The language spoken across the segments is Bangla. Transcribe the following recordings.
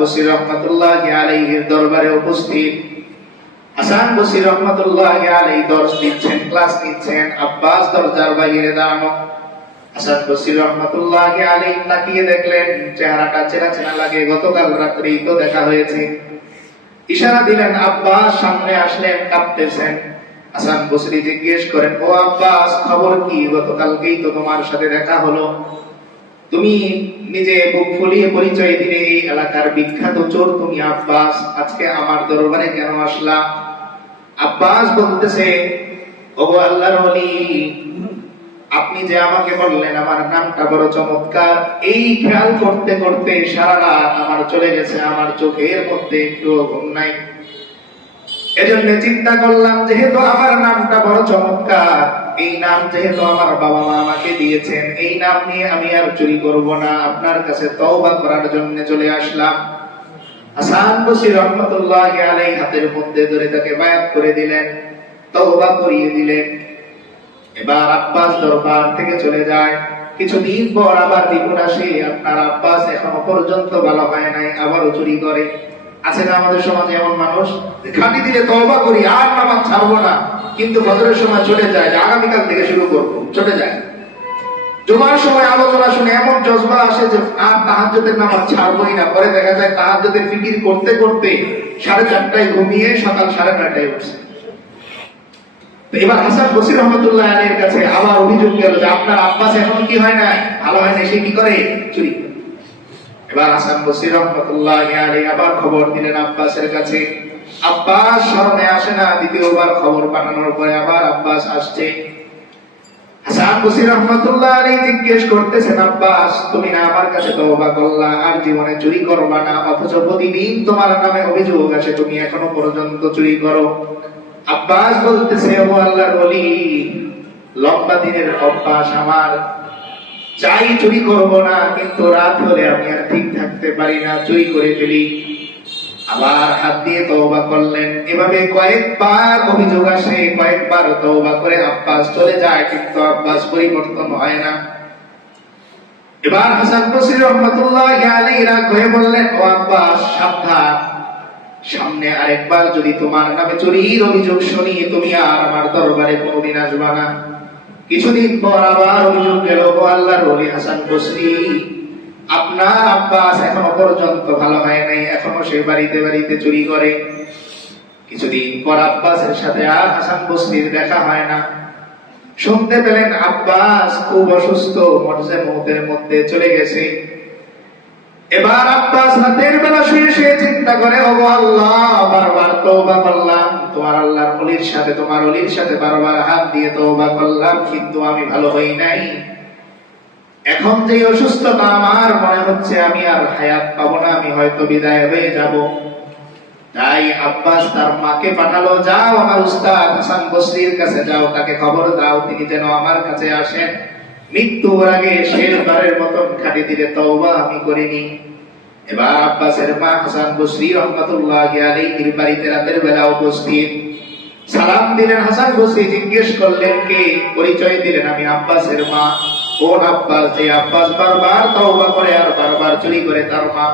বসরি রাহমাতুল্লাহি আলাইহির দরবারে উপস্থিত। হাসান বসরি রাহমাতুল্লাহি আলাইহি দর্শ দিচ্ছেন, ক্লাস নিচ্ছেন। আব্বাস দরজার বাইরে দাঁড়ানো। হাসান বসরি রাহমাতুল্লাহি আলাইহি তাকিয়ে দেখলেন চেহারাটা চেনা চেনা লাগে, গতকাল রাত্রেই তো দেখা হয়েছে। ইশারা দিলেন, আব্বাস সামনে আসলেন, কাঁপতেছেন। হাসান বসরি জিজ্ঞেস করেন, ও আব্বাস, খবর কি? গতকালকেই তো তোমার সাথে দেখা হলো, তুমি নিজে বুক ফুলিয়ে পরিচয় দিলে এই এলাকার বিখ্যাত চোর তুমি আব্বাস, আজকে আমার দরবারে কেন আসলা? আব্বাস বলতেছে, ও আল্লাহর ওলি, আপনি যে আমাকে বললেন আমার নামটা বড় চমৎকার, এই খেয়াল করতে করতে সারা রাত আমার চলে গেছে, আমার চোখের মধ্যে একটু ঘুম নাই। এজন্য চিন্তা করলাম, যেহেতু আমার নামটা বড় চমৎকার, এই নাম যেহেতু আমার বাবা মা আমাকে দিয়েছেন, এই নাম নিয়ে আমি আর চুরি করব না, আপনার কাছে তওবা করার জন্য চলে আসলাম। হাসান বসরি রাহমাতুল্লাহি আলাইহি হাতের মধ্যে ধরে তাকে বায়াত করে দিলেন, তওবা করিয়ে দিলেন। এবার আব্বাস দরবার থেকে চলে যায়। কিছুদিন পর আবার রিপোর্ট আসে, আপনার আব্বাস এখনো পর্যন্ত ভালো হয় নাই, আবারও চুরি করে। আছে না আমাদের সমাজে এমন মানুষ, খাটি দিলে তওবা করি, আর নামাজ ছাড়বো না, কিন্তু ফজরের সময় চলে যায়, আগামীকাল থেকে শুরু করবো, চলে যায়। জুমার সময় আলোচনা শুনে এমন জজবা আসে যে আর তাহাজ্জুদের নামাজ ছাড়বোই না। পরে দেখা যায় তাহাজ্জুদের ফিকির করতে করতে 4:30টায় ঘুমিয়ে সকাল 9:30টায় উঠছে। এবার হাসান বসরি রহমাতুল্লাহ আলাইহির কাছে আবার অভিযোগ গেল যে আপনার আব্বাস এখন কি হয় না, ভালো হয় না, সে কি করে? চুরি। এবার হাসান বসরি রহমাতুল্লাহ আলাইহি আবার খবর দিলেন আব্বাসের কাছে। আব্বাস স্মরণে আসে না, দ্বিতীয়বার খবর পাঠানোর পরে আবার আব্বাস আসছে। হাসান বসরি রহমাতুল্লাহ আলাইহি জিজ্ঞেস করতেছেন, আব্বাস, তুমি না আমার কাছে তওবা করলা, আর জীবনে চুরি করবা না, অথচ প্রতিদিন তোমার নামে অভিযোগ আসে তুমি এখনো পর্যন্ত চুরি করো। আব্বাস বলতেছে, ও আল্লাহর ওলি, লম্বা দিনের অভ্যাস আমার, চাই চুরি করব না, কিন্তু রাত হলে আমি আর ঠিক থাকতে পারি না, চুরি করে ফেলি। আবার হাত দিয়ে তওবা করলেন। এভাবে কয়েকবার অভিযোগ আসে, কয়েকবার তওবা করে আব্বাস চলে যায়, কিন্তু আব্বাস পরিবর্তন হয় না। এবার হাসান বসরি রাহমাতুল্লাহি আলাইহি রাগ হয়ে বললেন, ও আব্বাস, সাবধান, সামনে আরেকবার যদি তোমার নামে চুরির অভিযোগ শুনি, তুমি আর আমার দরবারে কোনোদিন আসবা না। কিছুদিন পর আবার অভিযোগ গেল, ও আল্লাহর ওলি হাসান বসরি, আপনার আব্বাস এখনো পর্যন্ত ভালো হয় নাই, এখনো সে বাড়িতে বাড়িতে চুরি করে। কিছুদিন পর আব্বাসের সাথে আর হাসান বসরির দেখা হয় না। শুনতে পেলেন আব্বাস খুব অসুস্থ, মরজে মউতের মধ্যে চলে গেছে। এবার আব্বাস রাতের বেলা শুয়ে শুয়ে চিন্তা করে, ও আল্লাহ, বারবার তওবা করলাম, তোমার আল্লাহর ওলির সাথে, তোমার ওলির সাথে বারবার হাত দিয়ে তওবা করলাম, কিন্তু আমি ভালো হই নাই। এখন যে অসুস্থতা, আমার মনে হচ্ছে আমি আর হায়াত পাবো না, আমি হয়তো বিদায় হয়ে যাব। তাই আব্বাস তার মাকে পাঠালো, যাও আমার উস্তাদ হাসান বসরির কাছে যাও, তাকে খবর দাও তিনি যেন আমার কাছে আসেন, মৃত্যুর আগে শেষবারের মতন খাটি দিলে তওবা আমি করিনি। এবার আব্বাসের মা হাসান বসরি রাহমাতুল্লাহি আলাইহির বাড়িতে রাতের বেলা উপস্থিত। সালাম দিলেন হাসান বসরি, জিজ্ঞেস করলেন কে? পরিচয় দিলেন, আমি আব্বাসের মা। কোন আব্বাস? যে আব্বাস বারবার তওবা করে আর বারবার চুরি করে, তার মা।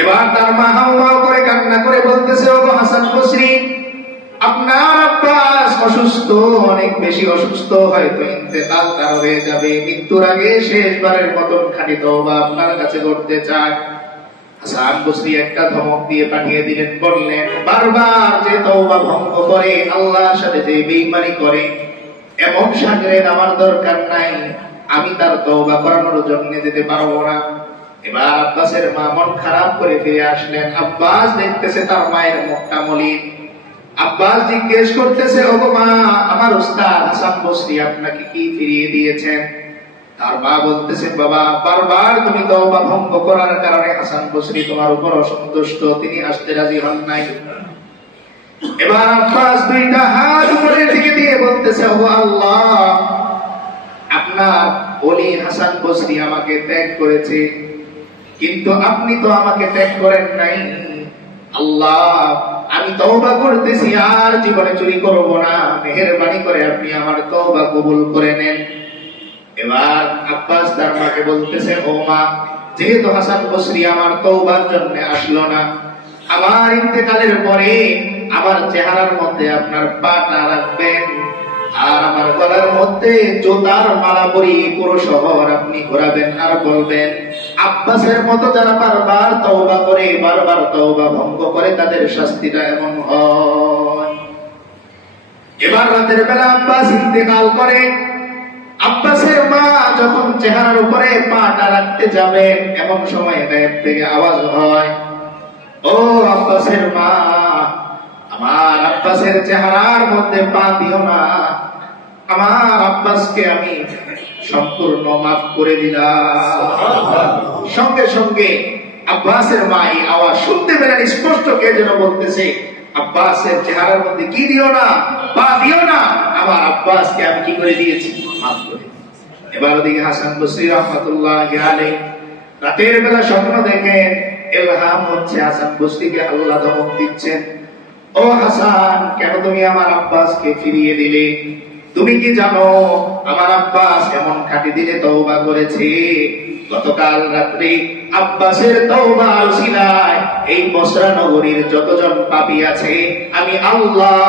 এবার তার মা হাওমাও করে কান্না করে বলতেছে, ও হাসান বসরি, আপনার আব্বাস অসুস্থ, অনেক বেশি অসুস্থ, হয়তো ইন্তেকাল তার হয়ে যাবে, মৃত্যুর আগে শেষবারের মতন খাঁটি তওবা আপনার কাছে করতে চায়। হাসান বসরি একটা ধমক দিয়ে পাঠিয়ে দিলেন, বললেন, বারবার যে তওবা ভঙ্গ করে, আল্লাহর সাথে যে বেঈমানি করে, এমন শাগরেদ আমার দরকার নাই, আমি তার তওবা করানোর জন্য যেতে পারবো না। এবার আব্বাসের মা মন খারাপ করে ফিরে আসলেন। আব্বাস দেখতেছে তার মায়ের মুখটা মলিন। আব্বাস জিজ্ঞেস করতেছে, ও মা, আমার উস্তাদ হাসান বসরি আপনাকে কি ফিরিয়ে দিয়েছেন? তার মা বলতেছে, বাবা, বারবার তুমি তওবা ভঙ্গ করার কারণে হাসান বসরি তোমার উপর অসন্তুষ্ট, তিনি আসতে রাজি হন নাই। এবার আব্বাস দুইটা হাত উপরের দিকে দিয়ে বলতেছে, ও আল্লাহ, আপনার ওলি হাসান বসরি আমাকে ত্যাগ করেছে, কিন্তু আপনি তো আমাকে ত্যাগ করেন নাই। আল্লাহ, আমি তওবা করতেছি, আর জীবনে চুরি করব না, মেহেরবানি করে আপনি আমার তওবা কবুল করে নেন। এবার আব্বাস তার মাকে বলতেছে, ও মা, যেহেতু হাসান বসরি আমার তওবার জন্য আসলো না, আমার ইন্তেকালের পরে আমার চেহারার মধ্যে আপনার পাটা রাখবেন, আর আমার গলার মধ্যে জোতার মালা পরিয়ে পুরো শহর আপনি ঘোরাবেন আর বলবেন, আব্বাসের মতো যারা বারবার তওবা করে, বারবার তওবা ভঙ্গ করে, তাদের শাস্তিটা এমন হয়। এবার রাতের বেলা আব্বাস ইন্তেকাল করে। আব্বাসের মা যখন চেহারার উপরে পাটা রাখতে যাবেন, এমন সময় গায়েব থেকে আওয়াজ হয়, ও আব্বাসের মা, আমার আব্বাসের চেহারার মধ্যে পা দিও না, আমার আব্বাসকে আমি সম্পূর্ণ মাফ করে দিলাম। সঙ্গে সঙ্গে আব্বাসের মা এই আওয়াজ শুনতে পেলেন, স্পষ্ট কে যেন বলতেছে, আব্বাসের চেহারার মধ্যে কি দিও না, পা দিও না, আমার আব্বাসকে আমি কি করে দিয়েছি, মাফ করে। এবার ওদিকে হাসান বসরি রাহমাতুল্লাহি আলাইহি রাতের বেলা স্বপ্ন দেখেন, ইলহাম হচ্ছে হাসান বসরিকে আল্লাহ ধমক দিচ্ছেন, ও হাসান, কেন তুমি আমার আব্বাসকে ফিরিয়ে দিলে? তুমি কি জানো আমার আব্বাস এমন খাঁটি দিলে তওবা করেছে? গতকাল রাত্রে আব্বাসের তওবার উসিলায় এই বসরা নগরীর যতজন পাপী আছে, আমি আল্লাহ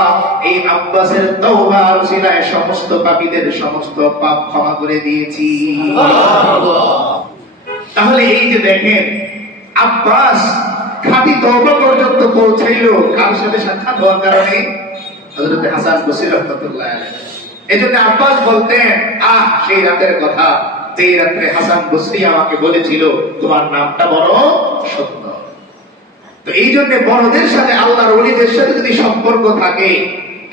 এই আব্বাসের তওবার উসিলায় সমস্ত পাপীদের সমস্ত পাপ ক্ষমা করে দিয়েছি। তাহলে এই যে দেখেন, আব্বাস খাঁটি তওবা পর্যন্ত পৌঁছাইল কার সাথে সাক্ষাৎ হওয়ার কারণে? হযরত হাসান বসরি রাহমাতুল্লাহ আলাইহি। এজন্য আব্বাস বলতেন, সেই রাতের কথা, যেই রাত্রে হাসান বসরি আমাকে বলেছিল তোমার নামটা বড় সত্য। তো এই জন্য বড়দের সাথে, আল্লাহর ওলিদের সাথে যদি সম্পর্ক থাকে,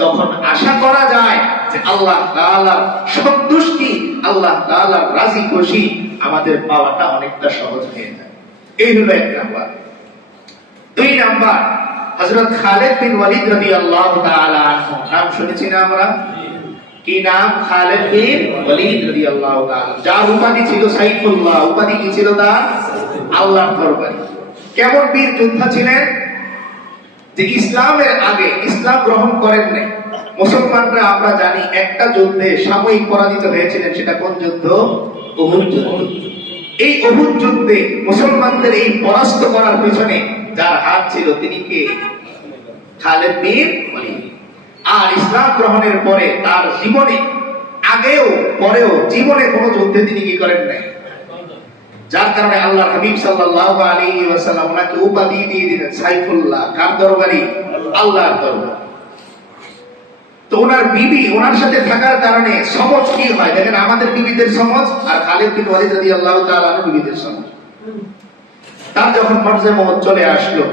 তখন আশা করা যায় যে আল্লাহ তাআলার সন্তুষ্টি, আল্লাহ তাআলার রাজি খুশি আমাদের পাওয়াটা অনেকটা সহজ হয়ে যায়। এই হলো এক নাম্বার। দুই নাম্বার, হযরত খালিদ বিন ওয়ালিদ রাদিয়াল্লাহু তাআলা আনহু, নাম শুনেছি না আমরা? কি নাম? খালিদ বিন ওয়ালিদ রাদিয়াল্লাহু তাআলা, যার উপাধি ছিল সাইফুল্লাহ। উপাধি কি ছিল তার? আল্লাহর দরবারি। কেমন বীর যোদ্ধা ছিলেন যে ইসলামের আগে ইসলাম গ্রহণ করেন নাই। মুসলমানরা আমরা জানি একটা যুদ্ধে সাময়িক পরাজিত হয়েছিলেন, সেটা কোন যুদ্ধ? উহুদ যুদ্ধ। এই উহুদ যুদ্ধে মুসলমানদের এই পরাস্ত করার পিছনে যার হাত ছিল, তিনি কে? খালিদ বিন ওয়ালিদ। আর ইসলাম গ্রহণের পরে তার জীবনে, আগেও পরেও জীবনে কোনো যুদ্ধে তিনি কি করেন নাই, যার কারণে আল্লাহর হাবিব সাল্লাল্লাহু আলাইহি ওয়াসাল্লাম ওনাকে উপাধি দিয়ে দিলেন সাইফুল্লাহ। কার দরবারি? আল্লাহর দরবার। তো ওনার বিবি ওনার সাথে থাকার কারণে সমাজ কি হয় দেখেন, আমাদের বিবিদের সমাজ আর খালিদ বিন ওয়ালিদ রাদিয়াল্লাহু তাআলা আনহু বিবিদের সমাজ। তার যখন মরজে মওত চলে আসলো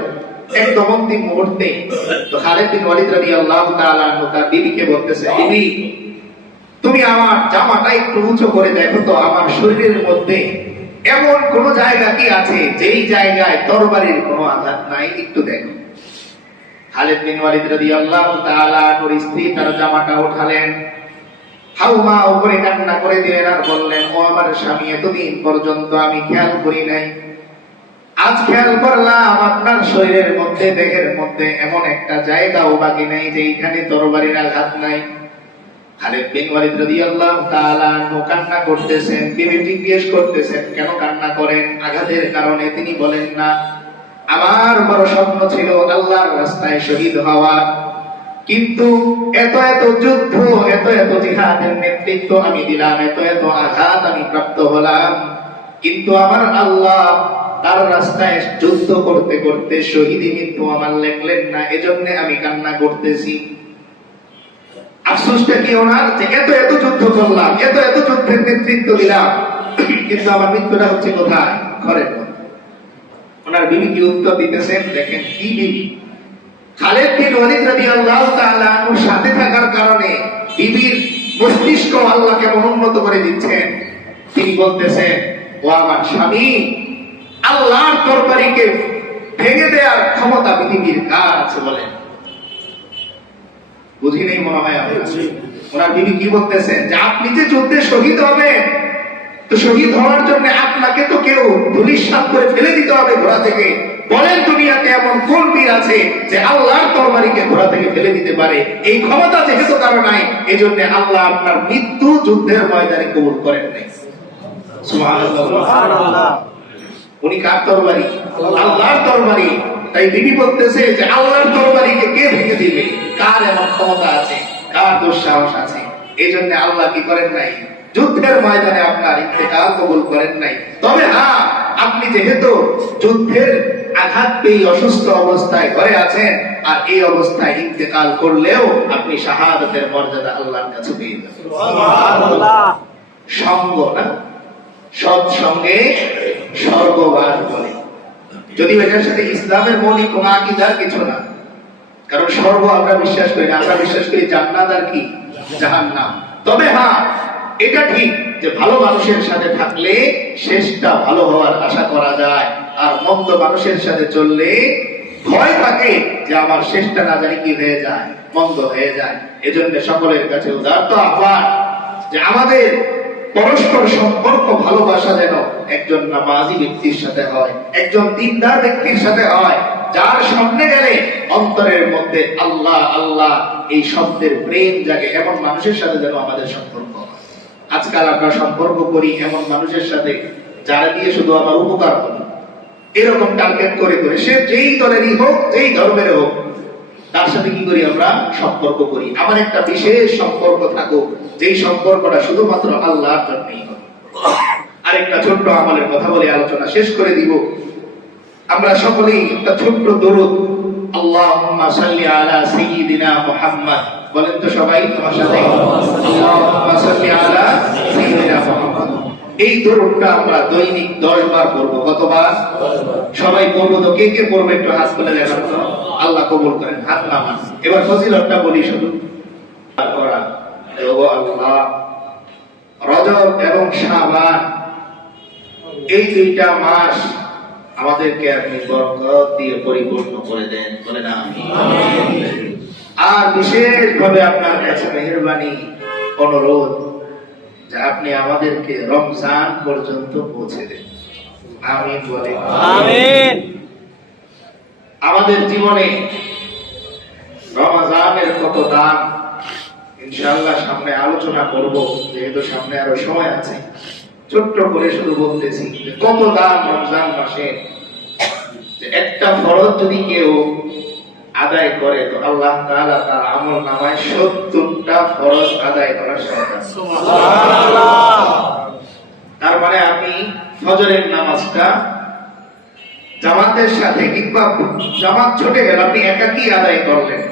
একদম অন্তিম মুহূর্তে, তো খালিদ বিন ওয়ালিদ রাদিয়াল্লাহু তাআলা আনহু তার বিবিকে বলতেছে, বিবি, তুমি আমার জামাটা একটু উঁচু করে দেখো তো, আমার শরীরের মধ্যে এমন কোন জায়গা কি আছে যেই জায়গায় তরবারির কোনো আঘাত নাই, একটু দেখো। খালিদ বিন ওয়ালিদ রাদিয়াল্লাহু তাআলা আনহুর স্ত্রী তার জামাটা উঠালেন, হাউমা উপরে কান্না করে দিলেন আর বললেন, ও আমার স্বামী, এতদিন পর্যন্ত আমি খেয়াল করি নাই, আজ খেয়াল করলাম আপনার শরীরের মধ্যে, দেহের মধ্যে এমন একটা জায়গাও বাকি নাই যে এখানে তরবারির আঘাত নাই। খালিদ বিন ওয়ালিদ রাদিয়াল্লাহু তাআলা আনহু কান্না করতেছেন। বিবি জিজ্ঞেস করতেছেন, কেন কান্না করেন? আঘাতের কারণে? তিনি বলেন, না, আমার বড় স্বপ্ন ছিল আল্লাহর রাস্তায় শহীদ হওয়া, কিন্তু এত এত যুদ্ধ, এত এত জিহাদের নেতৃত্ব আমি দিলাম, এত এত আঘাত আমি প্রাপ্ত হলাম, কিন্তু আমার আল্লাহ তার রাস্তায় যুদ্ধ করতে করতে শহীদি মৃত্যু আমার লেখলেন না, এজন্য আমি কান্না করতেছি। আফসোসটা কি ওনার, যে এত এত যুদ্ধ করলাম, এত এত যুদ্ধের নেতৃত্ব দিলাম, কিন্তু আমার মৃত্যুটা হচ্ছে কোথায়? ঘরের মধ্যে। ওনার বিবি কি উত্তর দিতেছেন দেখেন, কি বিবি? খালিদ বিন ওয়ালিদ রাদিয়াল্লাহু তাআলা আনহুর সাথে থাকার কারণে বিবির মস্তিষ্ক আল্লাহ কেমন উন্নত করে দিচ্ছেন। তিনি বলতেছেন, ও আমার স্বামী, আল্লাহর তরবারিকে ভেঙে দেওয়ার ক্ষমতা পৃথিবীর কার আছে বলেন? বুঝি নেই মনে হয় আপনার। ওনার বিবি কি বলতেছেন, যে আপনি যে যুদ্ধে শহীদ হবেন, তো শহীদ হওয়ার জন্য আপনাকে তো কেউ ধূলিসাৎ করে ফেলে দিতে হবে ঘোড়া থেকে। বলেন দুনিয়াতে এমন কোন বীর আছে যে আল্লাহর তরবারিকে ঘোড়া থেকে ফেলে দিতে পারে? এই ক্ষমতা যেহেতু কারো নাই, এই জন্য আল্লাহ আপনার মৃত্যু যুদ্ধের ময়দানে কবুল করেন নাই। সুবহানাল্লাহ। উনি কার তরবারি? আল্লাহর তরবারি। তাই বিবি বলতেছে যে আল্লাহর তরবারিকে কে ভেঙে দিবে? কার এমন ক্ষমতা আছে, কার দুঃসাহস আছে? এই জন্য আল্লাহ কি করেন নাই? যুদ্ধের ময়দানে আপনার ইন্তেকাল কবুল করেন নাই। তবে হ্যাঁ, আপনি যেহেতু যুদ্ধের আঘাত পেয়ে অসুস্থ অবস্থায় ঘরে আছেন, আর এই অবস্থায় ইন্তেকাল করলেও আপনি শাহাদাতের মর্যাদা আল্লাহর কাছে পেয়ে যাবেন। সুবহানাল্লাহ। সঙ্গ না, সৎসঙ্গে স্বর্গবাস বলে। যদি এটার সাথে ইসলামের মৌলিক কোন আকীদার কিছু না, কারণ স্বর্গ আমরা বিশ্বাস করি না, আমরা বিশ্বাস করি জান্নাত আর কি জাহান্নাম। তবে হ্যাঁ, এটা ঠিক যে ভালো মানুষের সাথে থাকলে শেষটা ভালো হওয়ার আশা করা যায়, আর মন্দ মানুষের সাথে চললে ভয় থাকে যে আমার শেষটা না জানি কি হয়ে যায়, মন্দ হয়ে যায়। এজন্য সকলের কাছে উদারত আহ্বান যে আমাদের পরস্পর সম্পর্ক ভালোবাসা যেন একজন নামাজি ব্যক্তির সাথে হয়, একজন দিনদার ব্যক্তির সাথে হয়, যার সামনে গেলে অন্তরের মধ্যে আল্লাহ আল্লাহ এই শব্দের প্রেম জাগে, এমন মানুষের সাথে যেন আমাদের সম্পর্ক হয়। আজকাল আমরা সম্পর্ক করি এমন মানুষের সাথে যারা দিয়ে শুধু আমার উপকার হবে, এরকম টার্গেট করে করে সে যেই দলেরই হোক, যেই ধর্মের হোক, তার সাথে কি করি আমরা? সম্পর্ক করি। আমার একটা বিশেষ সম্পর্ক থাকুক, যেই সম্পর্কটা শুধুমাত্র আল্লাহর জন্যই হবে। আরেকটা ছোট্ট আমলের কথা বলে আলোচনা শেষ করে দিব। আমরা সকলেই একটা ছোট্ট দরুদ, আল্লাহুম্মা সাল্লি আলা সাইয়্যিদিনা মুহাম্মদ, বলেন তো সবাই তোমার সাথে, আল্লাহুম্মা সাল্লি আলা সাইয়্যিদিনা মুহাম্মদ। এই দরুদটা আমরা দৈনিক 10 বার পড়ব। কতবার? সবাই পড়ব তো? কে কে পড়বে একটু হাত তুলে দেখান তো, আল্লাহ কবুল করেন। হাত নামান। এবার ফজিলতটা বলি শুধু। করা ও আল্লাহ, রজব এবং শাবান এই দুইটা মাস আমাদেরকে আপনি বরকত দিয়ে পরিপূর্ণ করে দেন, বলেন আমিন। আর বিশেষভাবে আপনার কাছে মেহেরবানি, অনুরোধ যে আপনি আমাদেরকে রমজান পর্যন্ত পৌঁছে দেন, আমিন বলে আমিন। আমাদের জীবনে রমজানের কত দাম ইনশাআল্লাহ সামনে আলোচনা করব, যেহেতু সামনে আরো সময় আছে। ছোট্ট করে শুধু বলতেছি যে কত দাম রমজান মাসে। যে একটা ফরজ যদি কেউ আদায় করে তো আল্লাহ তাআলা তার আমল নামায় 70টা ফরজ আদায় করার সওয়াব। সুবহানাল্লাহ। তার মানে আপনি ফজরের নামাজটা জামাতের সাথে, কিংবা জামাত ছুটে গেল, আপনি একাকী আদায় করলেন,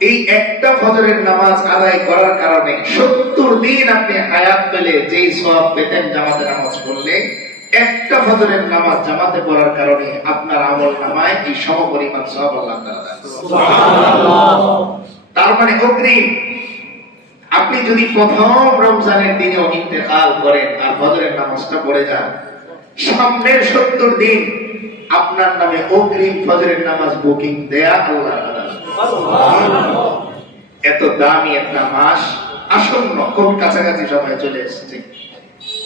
এই একটা ফজরের নামাজ আদায় করার কারণে 70 দিন আপনি হায়াত পেলে যেই সওয়াব পেতেন জামাতে নামাজ পড়লে, একটা ফজরের নামাজ জামাতে পড়ার কারণে আপনার আমল নামায় এই সমপরিমাণ সওয়াব আল্লাহ তাআলা দেন। সুবহানাল্লাহ। তার মানে অগ্রিম আপনি যদি প্রথম রমজানের দিনে ইন্তেকাল করেন আর ফজরের নামাজটা পড়ে যান, সামনের 70 দিন আপনার নামে অগ্রিম ফজরের নামাজ বুকিং দেয়া আল্লাহ তাআলা। সুবহানাল্লাহ। এত দামি একটা মাস আসন্ন, খুব কাছাকাছি সময় চলে এসেছে।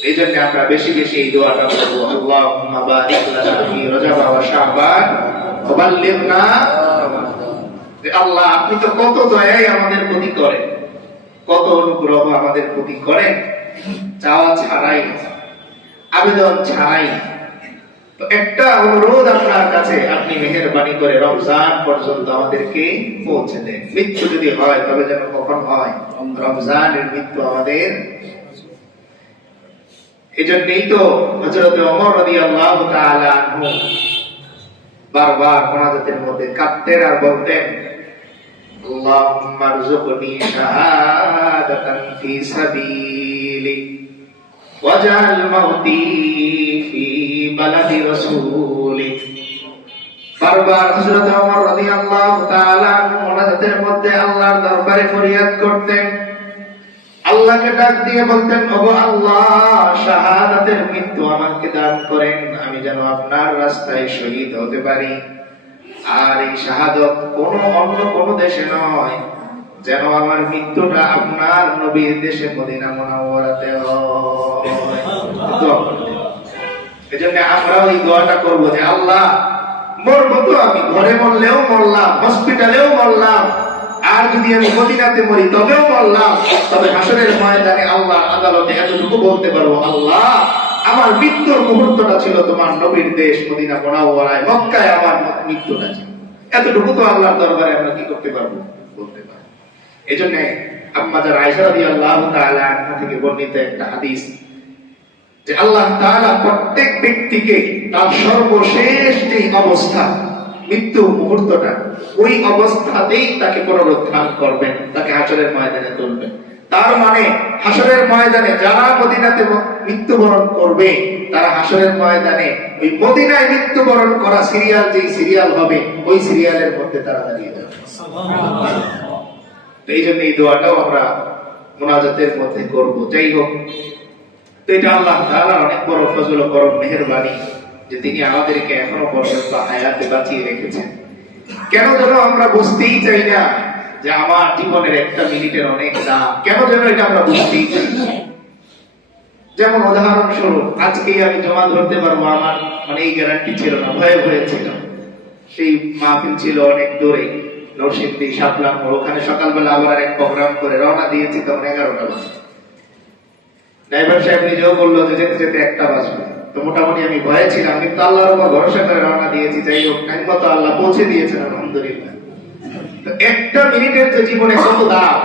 এই জন্য আমরা বেশি বেশি এই দোয়াটা করব, আল্লাহুম্মা বারিক লানা ফি রজব ওয়া শাবান ওয়া বাল্লিগনা। আল্লাহ আপনি তো কত দয়াই আমাদের প্রতি করেন, কত অনুগ্রহ আমাদের প্রতি করেন, চাওয়া ছাড়াই, আবেদন ছাড়াই। তো একটা অনুরোধ আপনার কাছে, আপনি মেহেরবানি করে রমজান পর্যন্ত আমাদেরকে পৌঁছে দেন। মৃত্যু যদি হয় তবে যেন কখন হয়? রমজানের মৃত্যু আমাদের। এই জন্যই তো হযরত ওমর রাদিয়াল্লাহু তাআলা আনহু বারবার মুনাজাতের মধ্যে কাঁদতেন আর বলতেন, আল্লাহুম্মা রযুকনি শাহাদাতান ফি সাবিলিক ওয়াজআল মাউতি ফি বালাদি রাসূলিক। বারবার হযরত ওমর রাদিয়াল্লাহু তাআলা মুনাজাতের মধ্যে আল্লাহর দরবারে ফরিয়াদ করতেন, আল্লাহকে ডাক দিয়ে বলতেন, ওগো আল্লাহ, শাহাদাতের মৃত্যু আমাকে দান করেন, আমি যেন আপনার রাস্তায় শহীদ হতে পারি। আর এই শাহাদাত কোনো অন্য কোনো দেশে নয়, যেন আমার মৃত্যুটা আপনার নবীর দেশে মদিনা মুনাওয়ারাতে হয়। এজন্য আমরা ওই দোয়াটা করবো যে আল্লাহ, মরবো তো আমি ঘরে মরলেও মরলাম, হসপিটালেও মরলাম, আর যদি আমি মদিনাতে মরি তবেও মরলাম, তবে হাসরের ময়দানে আল্লাহ আদালতে এতটুকু বলতে পারবো, আল্লাহ আমার মৃত্যুর মুহূর্তটা ছিল তোমার নবীর দেশ মদিনা মুনাওয়ারায়, মক্কায় আমার মৃত্যুটা ছিল। এতটুকু তো আল্লাহর দরবারে আমরা কি করতে পারবো? বলতে পারবো। এজন্য আম্মা যারা আয়েশা রাদিয়াল্লাহু তাআলা আনহা থেকে বর্ণিত একটা হাদিস, যে আল্লাহ তাআলা প্রত্যেক ব্যক্তিকে তার সর্বশেষ যে অবস্থা, মৃত্যু মুহূর্তটা, ওই অবস্থাতেই তাকে পুনরুত্থান করবেন, তাকে হাসরের ময়দানে তুলবেন। তার মানে হাসরের ময়দানে যারা মদিনাতে মৃত্যুবরণ করবে, তারা হাসরের ময়দানে ওই মদিনায় মৃত্যুবরণ করা সিরিয়াল, যেই সিরিয়াল হবে, ওই সিরিয়ালের মধ্যে তারা দাঁড়িয়ে যাবে। তো এই জন্য এই দোয়াটাও আমরা মুনাজাতের মধ্যে করব। যাই হোক, তো এটা আল্লাহ তাআলার অনেক বড় ফজল ও করম মেহেরবানি যে তিনি আমাদেরকে এখনো পর্যন্ত হায়াতে বাঁচিয়ে রেখেছেন। কেন যেন আমরা বুঝতেই চাই না যে আমার জীবনের একটা মিনিটের অনেক দাম, কেন যেন এটা আমরা বুঝতেই চাই না। যেমন উদাহরণস্বরূপ, আজকেই আমি জমা ধরতে পারবো, আমার মানে এই গ্যারান্টি ছিল না, ভয়ে ভয়ে ছিল। সেই মাহফিল ছিল অনেক দূরে, নরসিংদী শাপলাম, ওখানে সকালবেলা আবার এক প্রোগ্রাম করে রওনা দিয়েছি, তখন 11টা বাজে। ড্রাইভার সাহেব নিজেও বললো যে যেতে যেতে 1টা বাজবে। তো মোটামুটি আমি ভয়ে ছিলাম, কিন্তু আল্লাহর উপর ভরসা করে রওনা দিয়েছি। যাই হোক, টাইম মতো আল্লাহ পৌঁছে দিয়েছেন, আলহামদুলিল্লাহ। তো একটা মিনিটের যে জীবনে কত দাম,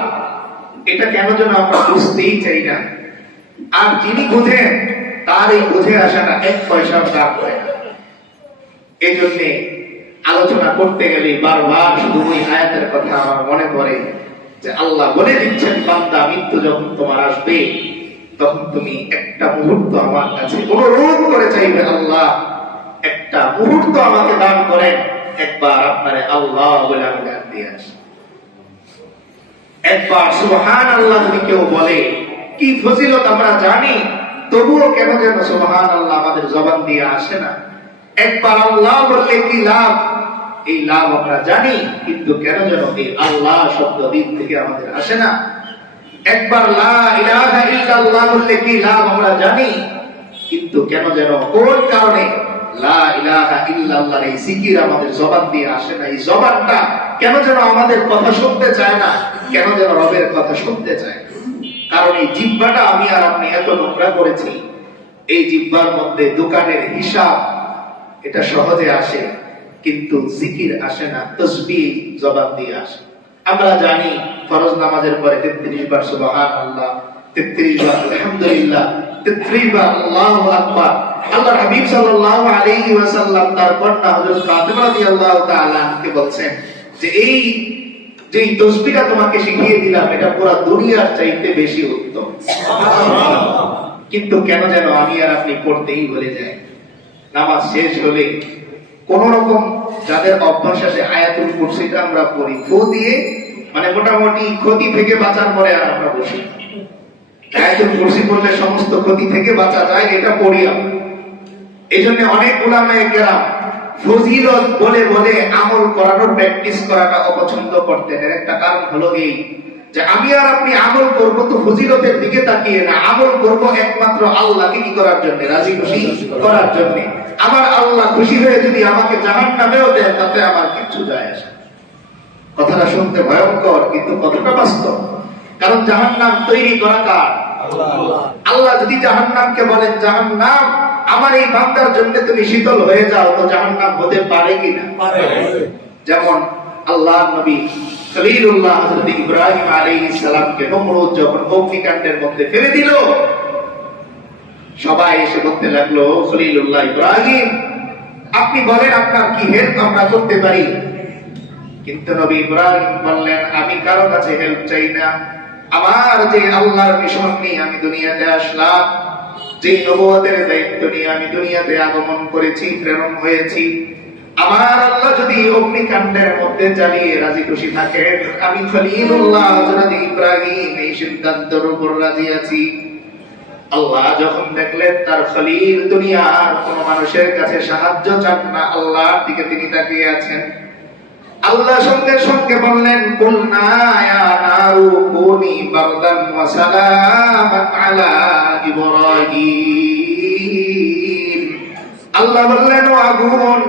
এটা কেন যেন আমরা বুঝতেই চাই না। আর যিনি বুঝেন, তার এই বুঝে আসাটা 1 পয়সার দাম হয় না। এই জন্যে আলোচনা করতে গেলে বারবার শুধু ওই আয়াতের কথা আমার মনে পড়ে, যে আল্লাহ বলে দিচ্ছেন, বান্দা মৃত্যু যখন তোমার আসবে, তখন তুমি একটা মুহূর্ত আমার কাছে অনুরোধ করে চাইবে, আল্লাহ একটা মুহূর্ত আমাকে দান করেন, একবার আপনারে আল্লাহ বলে আমি ডাক দিয়ে আসি। একবার সুবহানাল্লাহ যদি কেউ বলে, কি ফজিলত আমরা জানি, তবুও কেন যেন সুবহানাল্লাহ আমাদের জবান দিয়ে আসে না। একবার আল্লাহ বললে কি লাভ, এই লাভ আমরা জানি, কিন্তু কেন যেন এই আল্লাহ শব্দ দিন থেকে আমাদের আসে না। একবার লা ইলাহা ইল্লাল্লাহ বললে কি লাভ আমরা জানি, কিন্তু কেন যেন কোন কারণে লা ইলাহা ইল্লাল্লাহর এই জিকির আমাদের জবান দিয়ে আসে না। এই জবানটা কেন যেন আমাদের কথা শুনতে চায় না, কেন যেন রবের কথা শুনতে চায়। কারণ এই জিহ্বাটা আমি আর আপনি এত নোংরা করেছি, এই জিহ্বার মধ্যে দোকানের হিসাব এটা সহজে আসে, কিন্তু জিকির আসে না, তাসবিহ জবান দিয়ে আসে। আমরা জানি ফরজ নামাজের পরে 33 বার সুবহানাল্লাহ, 33 বার আলহামদুলিল্লাহ, 33 বার আল্লাহু আকবার। আল্লাহর হাবিব সাল্লাল্লাহু আলাইহি ওয়াসাল্লাম তার কন্যা হযরত ফাতিমা রাদিয়াল্লাহু তাআলা আনহাকে বলছেন যে এই যে তাসবিহটা তোমাকে শিখিয়ে দিলাম, এটা পুরো দুনিয়ার চাইতে বেশি উত্তম। কিন্তু কেন যেন আমি আর আপনি পড়তেই ভুলে যাই। নামাজ শেষ হলে কোন রকম যাদের অভ্যাস আছে, আয়াতুল কুরসিটা আমরা পড়ি ফু দিয়ে, মানে মোটামুটি ক্ষতি থেকে বাঁচার পরে আর আমরা বসি। আয়াতুল কুরসি পড়লে সমস্ত ক্ষতি থেকে বাঁচা যায়, এটা পড়ি আমরা। এই জন্য অনেক উলামায়ে কেরাম ফজিলত বলে বলে আমল করানোর প্র্যাকটিস করাটা অপছন্দ করতেন। এর একটা কারণ হলো এই, যে আমি আর আপনি আমল করব তো ফজিলতের দিকে তাকিয়ে না, আমল করব একমাত্র আল্লাহকে কি করার জন্য, রাজি খুশি করার জন্য। আমার আল্লাহ খুশি হয়ে যদি আমাকে জাহান্নামেও দেন, তাতে আমার কিছু যায় আসে না। কথাটা শুনতে ভয়ঙ্কর, কিন্তু কতটা বাস্তব। কারণ জাহান্নাম তৈরি করা কার? আল্লাহ। আল্লাহ যদি জাহান্নামকে বলেন, জাহান্নাম আমার এই বান্দার জন্য তুমি শীতল হয়ে যাও, তো জাহান্নাম হতে পারে কিনা? পারে। যেমন আল্লাহর নবী খলিলুল্লাহ হযরত ইব্রাহিম আলাইহিস সালামকে নমরুদ যখন অগ্নিকাণ্ডের মধ্যে ফেলে দিল, সবাই এসে বলতে লাগলো, খলিলুল্লাহ ইব্রাহিম, আপনি বলেন আপনার কি হেল্প আমরা করতে পারি। কিন্তু নবী ইব্রাহিম বললেন, আমি কারো কাছে হেল্প চাই না। আমার যে আল্লাহর মিশন নিয়ে আমি দুনিয়াতে আসলাম, যে নবুয়তের দায়িত্ব নিয়ে আমি দুনিয়াতে আগমন করেছি, প্রেরণ হয়েছি, আমার আল্লাহ যদি অগ্নিকাণ্ডের মধ্যে চালিয়ে রাজি খুশি থাকেন, আমি খলিলুল্লাহ হযরত ইব্রাহিম এই সিদ্ধান্তের উপর রাজি আছি। আল্লাহ যখন দেখলেন তার খলিল দুনিয়ার কোন মানুষের কাছে সাহায্য চান না, আল্লাহর দিকে তিনি তাকিয়ে আছেন, আল্লাহ সঙ্গে সঙ্গে বললেন কুলনা ইয়া নারু কুনি বারদান ওয়া সালামান আলা ইব্রাহিম। আল্লাহ বললেন ও আগুন,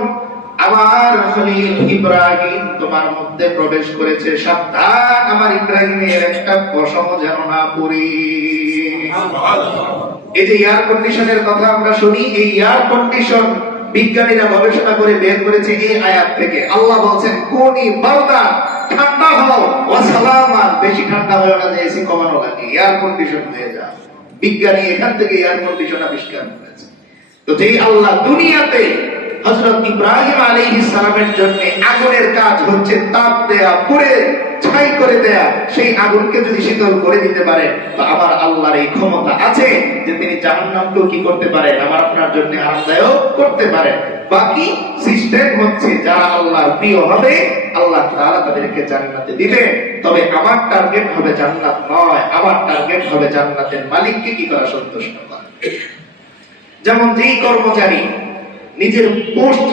আমার খলিল ইব্রাহিম তোমার মধ্যে প্রবেশ করেছে, সাবধান আমার ইব্রাহিমের একটা পশম যেন না পড়ে। এই যে এয়ার কন্ডিশনের কথা আমরা শুনি, এই এয়ার কন্ডিশন বিজ্ঞানীরা গবেষণা করে বের করেছে এই আয়াত থেকে। আল্লাহ বলছেন কোনি বারদা, ঠান্ডা হও, ওয়া সালামান, বেশি ঠান্ডা হয় না যে এসি কমানো লাগে, এয়ার কন্ডিশন হয়ে যায়। বিজ্ঞানী এখান থেকে এয়ার কন্ডিশন আবিষ্কার করেছে। তো যেই আল্লাহ দুনিয়াতে হযরত ইব্রাহিম আলাইহিস সালামের জন্য আগুনের কাজ হচ্ছে তাপ দেয়া, পুড়ে ছাই করে দেয়া, সেই আগুনকে যদি শীতল করে দিতে পারে, তো আমার আল্লাহর এই ক্ষমতা আছে যে তিনি জাহান্নামকেও কি করতে পারেন, আমার আপনার জন্য আরামদায়ক করতে পারেন। বাকি সিস্টেম হচ্ছে যারা আল্লাহর প্রিয় হবে আল্লাহ তাআলা তাদেরকে জান্নাতে দিবেন। তবে আমার টার্গেট হবে জান্নাত নয়, আমার টার্গেট হবে জান্নাতের মালিককে কি করা, সন্তুষ্ট করা। যেমন যেই কর্মচারী নিজের পোস্ট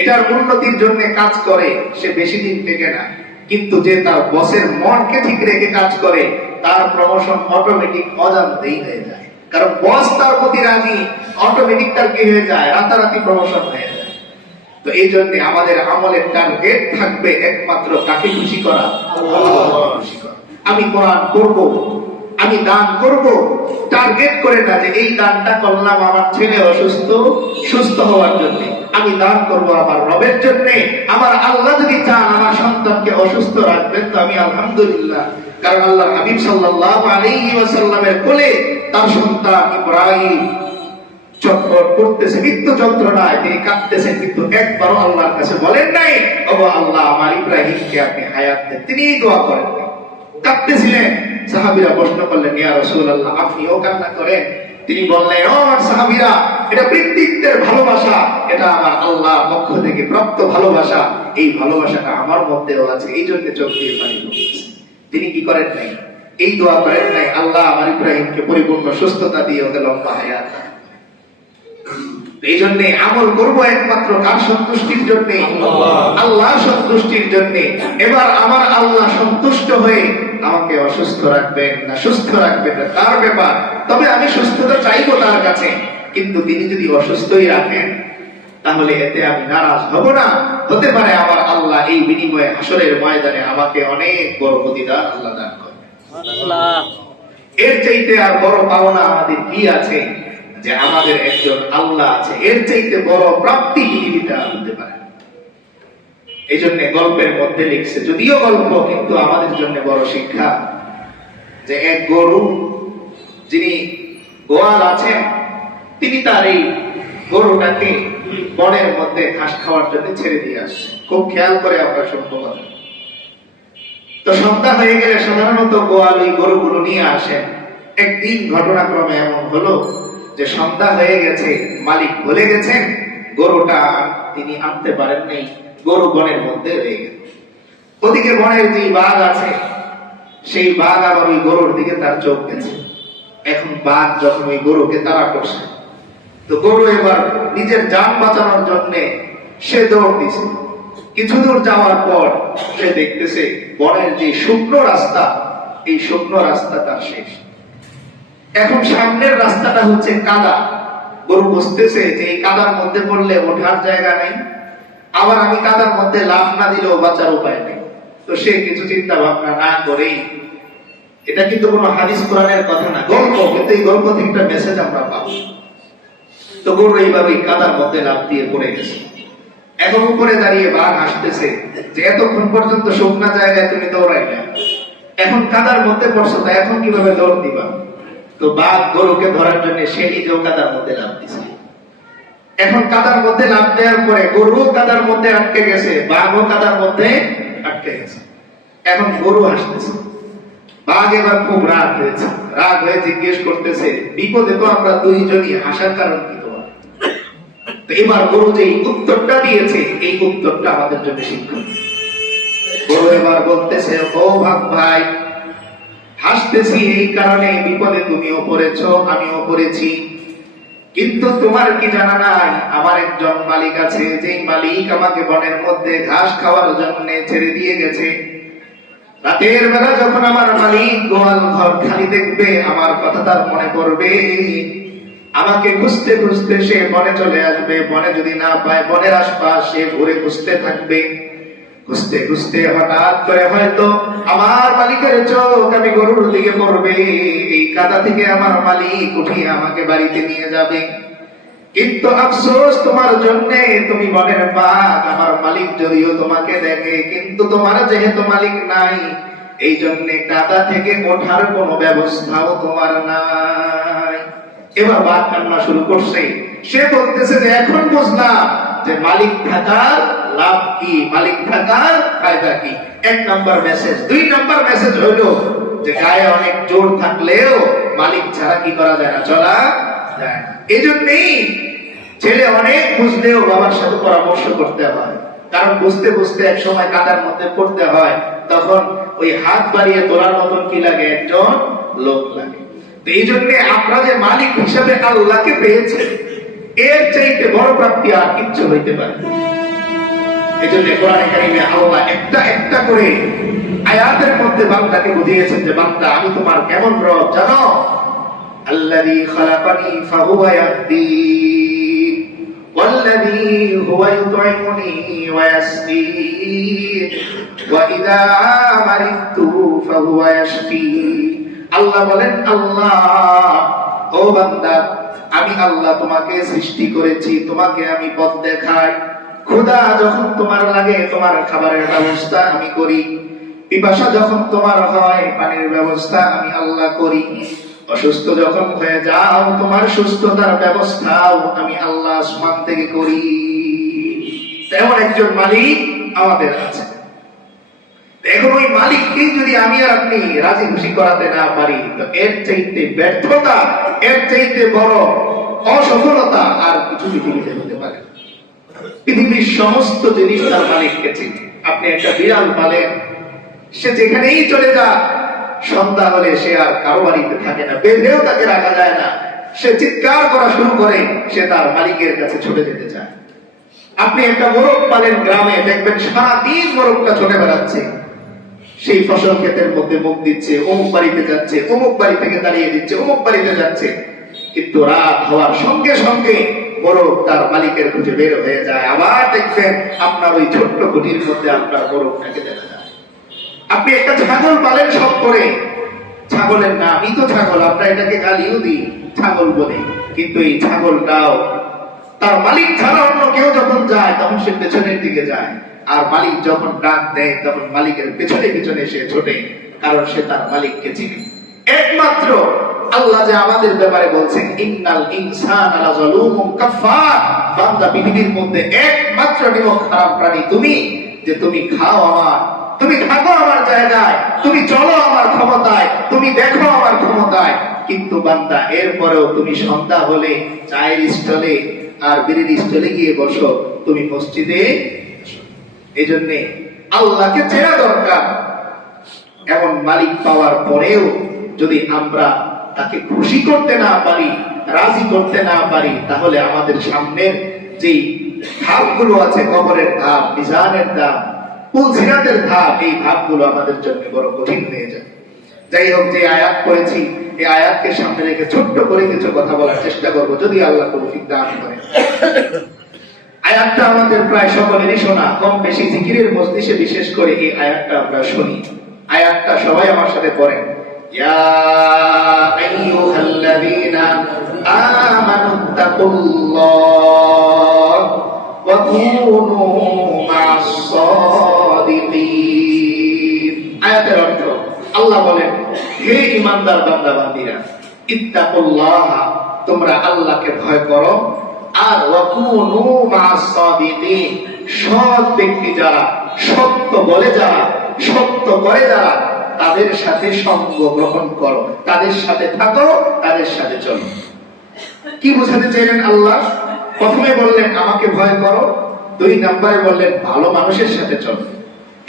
এটার উন্নতির জন্য কাজ করে সে বেশি দিন টেকে না, কিন্তু যে তার বসের মনকে ঠিক রেখে কাজ করে তার প্রমোশন অটোমেটিক অজান্তেই হয়ে যায়। কারণ বস তার প্রতি রাজি, অটোমেটিক তার কি হয়ে যায়, রাতারাতি প্রমোশন হয়ে যায়। তো এই জন্য আমাদের আমলের টার্গেট থাকবে একমাত্র কাকে খুশি করা, আল্লাহকে খুশি করা। আমি কোরআন পড়ব, আমি দান করব, টার্গেট করে না যে এই দানটা করলাম আমার ছেলে অসুস্থ, সুস্থ হওয়ার জন্য। আমি দান করব আমার রবের জন্য। আমার আল্লাহ যদি চান আমার সন্তানকে অসুস্থ রাখবেন তো আমি আলহামদুলিল্লাহ, কারণ আল্লাহ হাবিব সাল্লাল্লাহু আলাইহি ওয়াসাল্লামের কোলে তার সন্তান ইব্রাহিম চটপট করতেছে, মৃত্যু যন্ত্রণায় তিনি কাঁদতেছেন, কিন্তু একবারও আল্লাহর কাছে বলেন নাই ও আল্লাহ আমার ইব্রাহিমকে আপনি হায়াত দেন। তিনিই দোয়া করেন, কাঁদতেছিলেন। সাহাবীরা প্রশ্ন করলেন ইয়া রাসূলুল্লাহ আপনিও কান্না করেন? তিনি বললেন ও আমার সাহাবীরা, এটা পিতৃত্বের ভালোবাসা, এটা আমার আল্লাহর পক্ষ থেকে প্রাপ্ত ভালোবাসা, এই ভালোবাসাটা আমার মধ্যেও আছে, এই জন্য চোখ দিয়ে পানি পড়তেছে। তিনি কি করেন নাই, এই দোয়া করেন নাই আল্লাহ আমার ইব্রাহিমকে পরিপূর্ণ সুস্থতা দিয়ে ওকে লম্বা হায়াত। এই জন্য আমল করব একমাত্র কার সন্তুষ্টির জন্য, আল্লাহর সন্তুষ্টির জন্য। এবার আমার আল্লাহ সন্তুষ্ট হয়ে আমাকে অসুস্থ রাখবেন না সুস্থ রাখবেন না তার ব্যাপার, তবে আমি সুস্থতা চাইবো তার কাছে। কিন্তু তিনি যদি অসুস্থই রাখেন তাহলে এতে আমি নারাজ হব না। হতে পারে আমার আল্লাহ এই বিনিময়ে হাসরের ময়দানে আমাকে অনেক বড় প্রতিদান আল্লাহ দান করবেন। এর চাইতে আর বড় পাওনা আমাদের কি আছে, যে আমাদের একজন আল্লাহ আছে। এর চাইতে বড় প্রাপ্তি পৃথিবীতে হতে পারে। এই জন্য গল্পের মধ্যে লিখছে, যদিও গল্প কিন্তু আমাদের জন্য বড় শিক্ষা, যে এক গরু যিনি গোয়াল আছেন তিনি তার এই গরুটাকে বনের মধ্যে ঘাস খাওয়ার জন্য ছেড়ে দিয়ে আসছে। খুব খেয়াল করে আমরা শুনবো কথা। তো সন্ধ্যা হয়ে গেলে সাধারণত গোয়াল এই গরুগুলো নিয়ে আসেন। একদিন ঘটনাক্রমে এমন হলো যে সন্ধ্যা হয়ে গেছে, মালিক বলে গেছেন, গরুটা তিনি আনতে পারেন নাই, গরু বনের মধ্যে রয়ে গেল। ওদিকে বনের যে বাঘ আছে সেই বাঘ আবার ওই গরুর দিকে তার চোখ গেছে। এখন বাঘ যখন ওই গরুকে তাড়া করছে, তো গরু এবার নিজের জান বাঁচানোর জন্য সে দৌড় দিছে। কিছু দূর যাওয়ার পর সে দেখতেছে বনের যে শুকনো রাস্তা, এই শুকনো রাস্তা তার শেষ। এখন সামনের রাস্তাটা হচ্ছে কাদা। গরু বুঝতেছে যে এই কাদার মধ্যে পড়লে ওঠার জায়গা নেই, আবার আমি কাদার মধ্যে লাফ না দিলেও বাঁচার উপায় নেই। তো সে কিছু চিন্তা ভাবনা না করেই, এটা কিন্তু কোনো হাদিস কোরআনের কথা না, গল্প, কিন্তু এই গল্প থেকে একটা মেসেজ আমরা পাবো। তো গরু এইভাবে কাদার মধ্যে লাফ দিয়ে পড়ে গেছে। এখন উপরে দাঁড়িয়ে বাঘ হাসতেছে যে এতক্ষণ পর্যন্ত শুকনা জায়গায় তুমি দৌড়াইলে, এখন কাদার মধ্যে পড়ছো, তা এখন কিভাবে দৌড় দিবা? তো বাঘ গরুকে ধরার জন্য সে নিজেও কাদার মধ্যে লাফ দিছে। এখন কাদার মধ্যে লাফ দেওয়ার পরে গরু কাদার মধ্যে আটকে গেছে, বাঘও কাদার মধ্যে আটকে গেছে। এখন গরু হাসতেছে, বাঘ এবার খুব রাগ হয়েছে। রাগ হয়ে জিজ্ঞেস করতেছে, বিপদে তো আমরা দুইজনই, হাসার কারণ কি তোমার? তো এবার গরু যে উত্তরটা দিয়েছে, এই উত্তরটা আমাদের জন্য শিক্ষা। গরু এবার বলতেছে, ও ভাগ ভাই, হাসতেছি এই কারণে বিপদে তুমিও পড়েছো, আমিও পড়েছি, কিন্তু তোমার কি জানা নাই আমার একজন মালিক আছে, যেই মালিক আমাকে বনের মধ্যে ঘাস খাওয়ার জন্য ছেড়ে দিয়ে গেছে। রাতের বেলা যখন আমার মালিক গোয়াল ঘর খালি দেখবে, আমার কথা তার মনে পড়বে, আমাকে খুঁজতে খুঁজতে সে বনে চলে আসবে। বনে যদি না পায়, বনের আশপাশ সে ঘুরে খুঁজতে থাকবে। খুঁজতে খুঁজতে হঠাৎ করে হয়তো আমার মালিকের চোখ আমি গরুর দিকে পড়বে। এই কাদা থেকে আমার মালিক উঠিয়ে আমাকে বাড়িতে নিয়ে যাবে। কিন্তু আফসোস তোমার জন্য, তুমি বনের বাঘ। আমার মালিক যদিও তোমাকে দেখে, কিন্তু তোমার যেহেতু মালিক নাই, এই জন্য কাদা থেকে ওঠার কোনো ব্যবস্থাও তোমার নাই। এবার বাঘ কান্না শুরু করছে। সে বলতেছে যে এখন বুঝলাম যে মালিক থাকার লাভ কি, মালিক থাকার ফায়দা কি। এক নাম্বার মেসেজ। দুই নাম্বার মেসেজ হলো যে গায়ে অনেক জোর থাকলেও মালিক ছাড়া কি করা যায় না, চলা যায় না। এই জন্যই ছেলে অনেক বুঝলেও বাবার সাথে পরামর্শ করতে হয়, কারণ বুঝতে বুঝতে এক সময় কাদার মধ্যে পড়তে হয়, তখন ওই হাত বাড়িয়ে তোলার মতন কি লাগে, একজন লোক লাগে। এই জন্য আমরা যে মালিক হিসাবে আল্লাহকে পেয়েছে, এর চাইতে বড় প্রাপ্তি আর কিচ্ছু হইতে পারে। এই জন্য কোরআনে কারিমে আল্লাহ একটা একটা করে আয়াতের মধ্যে বান্দাকে বুঝিয়েছেন যে বান্দা আমি তোমার কেমন রব জানো। আল্লাযী খালাকানি ফাহুয়া ইয়াহদিন ওয়াল্লাযী হুয়া ইউতঈমুনি ওয়া ইয়াসকিন ওয়া ইযা মারিদতু ফাহুয়া ইয়াশফিন। আল্লাহ বলেন, আল্লাহ ও বান্দা, আমি আল্লাহ তোমাকে সৃষ্টি করেছি, তোমাকে আমি পথ দেখাই। ক্ষুধা যখন তোমার লাগে, তোমার খাবারের ব্যবস্থা আমি করি। পিপাসা যখন তোমার হয়, পানির ব্যবস্থা আমি আল্লাহ করি। অসুস্থ যখন হয়ে যাও, তোমার সুস্থতার ব্যবস্থাও আমি আল্লাহ আসমান থেকে করি। তেমন একজন মালিক আমাদের আছে। এখন ওই মালিককে যদি আমি আর আপনি রাজি খুশি করাতে না পারি, তো এর চাইতে ব্যর্থতা, এর চাইতে বড় অসফলতা আর কিছু পৃথিবীতে হতে পারে। পৃথিবীর সমস্ত জিনিস তার মালিককে চিনে। আপনি একটা বিড়াল পালেন, সে যেখানেই চলে যাক, সন্ধ্যা হলে সে আর কারো বাড়িতে থাকে না, বেঁধেও তাকে রাখা যায় না। সে চিৎকার করা শুরু করে, সে তার মালিকের কাছে ছুটে যেতে চায়। আপনি একটা মোরগ পালেন গ্রামে, দেখবেন সারাদিন মোরগটা ছুটে বেড়াচ্ছে, সেই ফসল ক্ষেতের মধ্যে মুখ দিচ্ছে, অমুক বাড়িতে যাচ্ছে, অমুক বাড়ি থেকে দাঁড়িয়ে দিচ্ছে, অমুক বাড়িতে যাচ্ছে। কিন্তু রাত হওয়ার সঙ্গে সঙ্গে মোরগ তার মালিকের খুঁজে বের হয়ে যায়। আবার দেখবেন আপনার ওই ছোট্ট কুটির মধ্যে আপনার মোরগটাকে দেখা যায়। আপনি একটা ছাগল পালেন শখ করে, ছাগলের নামই তো ছাগল, আমরা এটাকে গালিও দিই, ছাগল বলে, কিন্তু এই ছাগলটাও তার মালিক ছাড়া অন্য কেউ যখন যায় তখন সে পেছনের দিকে যায়, আর মালিক যখন ডাক দেয় তখন মালিকের পেছনে পেছনে সে ছোটে, কারণ সে তার মালিককে চিনে। একমাত্র আল্লাহ যে আমাদের ব্যাপারে বলছেন, ইন্নাল ইনসানা লাযালুমুন কাফফার, বান্দা পৃথিবীর মধ্যে একমাত্র নিমক হারাম প্রাণী তুমি, যে তুমি খাও আমার, তুমি থাকো আমার জায়গায়, তুমি চলো আমার ক্ষমতায়, তুমি দেখো আমার ক্ষমতায়, কিন্তু বান্দা এরপরেও তুমি সন্ধ্যা হলে চায়ের স্টলে আর বিড়ির স্টলে গিয়ে বসো, তুমি মসজিদে। এই জন্য আল্লাহকে চেনা দরকার। এমন মালিক পাওয়ার পরেও যদি আমরা তাকে খুশি করতে না পারি, রাজি করতে না পারি, তাহলে আমাদের সামনের যে ধাপগুলো আছে, কবরের ধাপ, মিজানের ধাপ, পুলসিরাতের ধাপ, এই ধাপগুলো আমাদের জন্য বড় কঠিন হয়ে যায়। যাই হোক, যে আয়াত পড়েছি, এই আয়াতকে সামনে রেখে ছোট্ট করে কিছু কথা বলার চেষ্টা করব, যদি আল্লাহ তৌফিক দান করেন। আয়াতটা আমাদের প্রায় সকলেরই শোনা, কম বেশি জিকিরের মজলিসে বিশেষ করে এই আয়াতটা আমরা শুনি। আয়াতটা সবাই আমার সাথে পড়েন। ইয়া আইয়ুহাল্লাযীনা আমানুত্তাকুল্লাহ ওয়া কুনু মা'আস সাদিকিন। আয়াতের অর্থ, আল্লাহ বলেন, হে ঈমানদার বান্দা বান্দীরা, ইত্তাকুল্লাহ, তোমরা আল্লাহকে ভয় করো, আর ওয়া কুনু মা'আস সাদিকিন, সৎ ব্যক্তি যারা, সত্য বলে যারা, সত্য করে যারা, তাদের সাথে সঙ্গ গ্রহণ করো, তাদের সাথে থাকো, তাদের সাথে চলো। কি বোঝাতে চাইলেন আল্লাহ? প্রথমে বললেন আমাকে ভয় করো, দুই নম্বরে বললেন ভালো মানুষের সাথে চলো।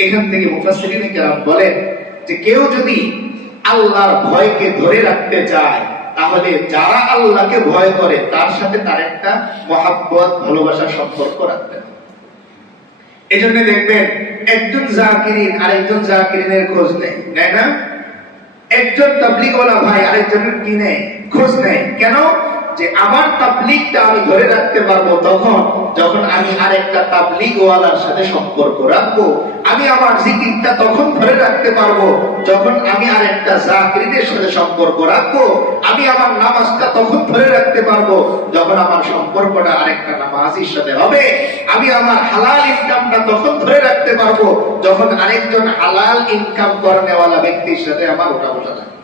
এখান থেকে মুফাসসিরিনে কেরাম বলেন যে কেউ যদি আল্লাহর ভয়কে ধরে রাখতে চায়, তাহলে যারা আল্লাহকে ভয় করে তার সাথে তার একটা মহাব্বত ভালোবাসার সম্পর্ক রাখতে হবে। এজন্য দেখবেন একজন জাকিরিন আরেকজন জাকিরিনের খোঁজ নেয়, তাই না? একজন তাবলীগওয়ালা ভাই আরেকজনের কি নেয়, খোঁজ নেয়। কেন? যে আমার তাবলীগটা আমি ধরে রাখতে পারবো তখন যখন আমি আরেকটা তাবলীগওয়ালার সাথে সম্পর্ক রাখবো। আমি আমার জিকিরটা তখন ধরে রাখতে পারবো যখন আমি আরেকটা জাকিরিনের সাথে সম্পর্ক রাখবো। আমি আমার নামাজটা তখন ধরে রাখতে পারবো যখন আমার সম্পর্কটা আরেকটা নামাজির সাথে হবে। আমি আমার হালাল ইনকামটা তখন ধরে রাখতে পারবো যখন আরেকজন হালাল ইনকাম করেনেওয়ালা ব্যক্তির সাথে আমার ওঠা বসা থাকে।